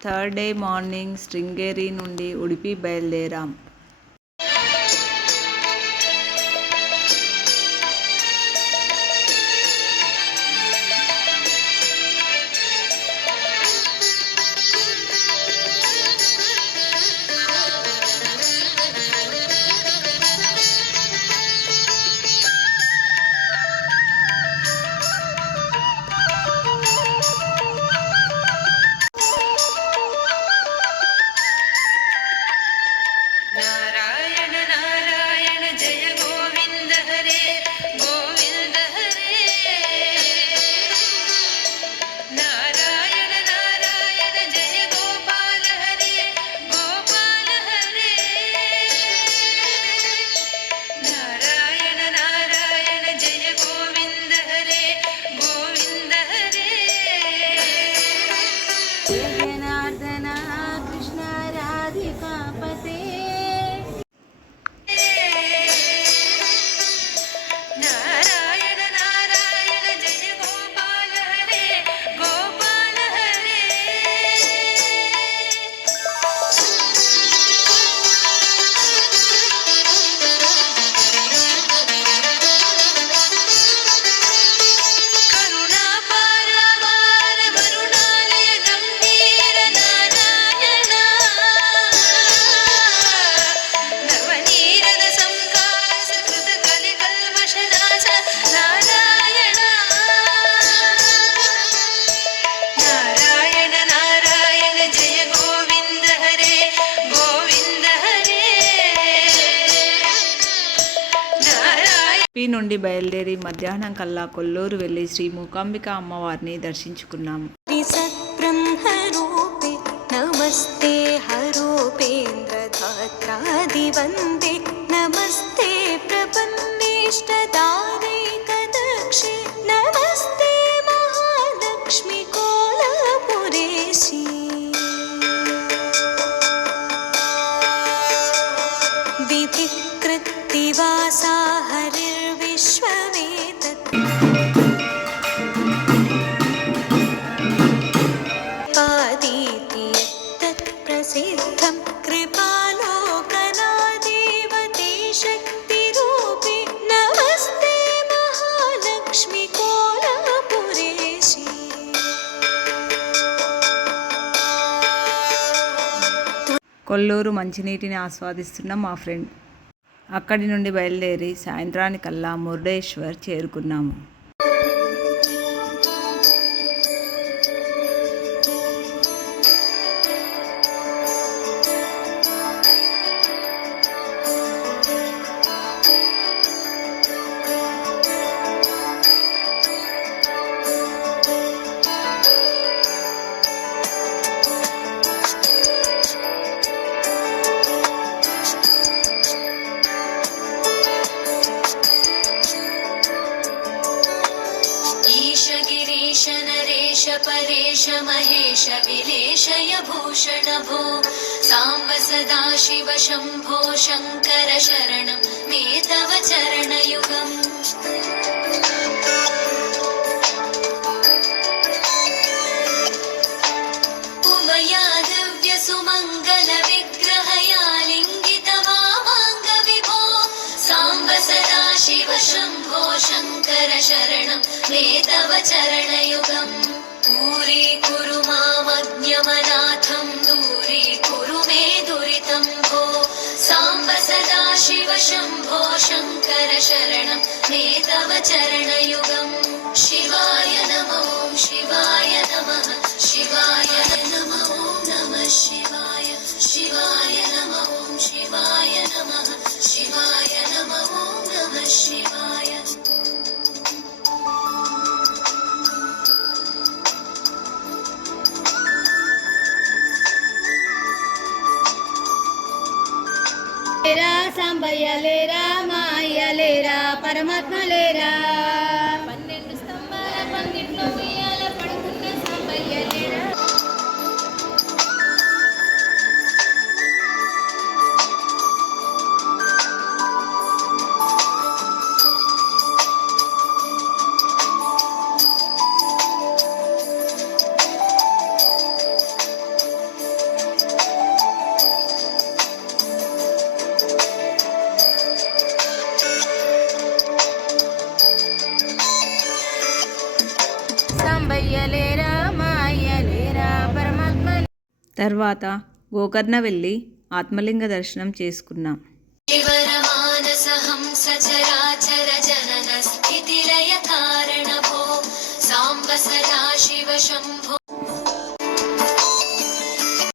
Third day morning Sringeri నుండి ఉడిపి బయలుదేరాం. నుండి బయలుదేరి మధ్యాహ్నం కల్లా కొల్లూరు వెళ్లి శ్రీ మూకాంబిక అమ్మవారిని దర్శించుకున్నాము. నమస్తే హరూపేంద్రధాత్రాది వందే నమస్తే ప్రపన్నేష్టదానైకదక్షే నమస్తే మహాలక్ష్మి కోలపురేశి విధికృత్తివాసా హరిర్విశ్వవేతత్ సిద్ధం కృపాలోకనాదేవతే శక్తిరూపే నమస్తే మహాలక్ష్మి కోలపురేశి. కొల్లూరు మంచినీటిని ఆస్వాదిస్తున్న మా ఫ్రెండ్. అక్కడి నుండి బయలుదేరి సాయంత్రానికల్లా మురుడేశ్వర్ చేరుకున్నాము. परेश महेश विलेशय भूषण भो सांब सदाशिव शंभो शंकर शरणं मे तव चरणयुगम्. उमया दिव्य सुमंगल विग्रहया लिंगित वामांग विभो सांब सदाशिव शंभो शंकर शरणं मे तव चरणयुगम्. दूरीकुरु मामज्ञमनाथं दूरीकुरु मे दुरितं भो सांब सदाशिव शंभो शंकर शरणं मे तव चरणयुगम्. शिवाय नमो शिवाय नमः शिवाय नमो नमः शिवाय शिवाय नमो शिवाय नमः शिवाय नमो नमः शिवाय. లేరా సాంబయ్య లేరా మాయ్య లేరా పరమాత్మ లేరా 12 స్తంభాల పందిట్లో ఉయ్యాల పడుకున్న సాంబయ్య లేరా. సాంబయ్య లేరా మాయ లేరా పరమాత్మ. తర్వాత గోకర్ణ వెళ్ళి ఆత్మలింగ దర్శనం చేసుకున్నాం. శివరమానసహంస చరాచర జనన స్థితిలయ కారణభో సాంబ సదాశివ శంభో.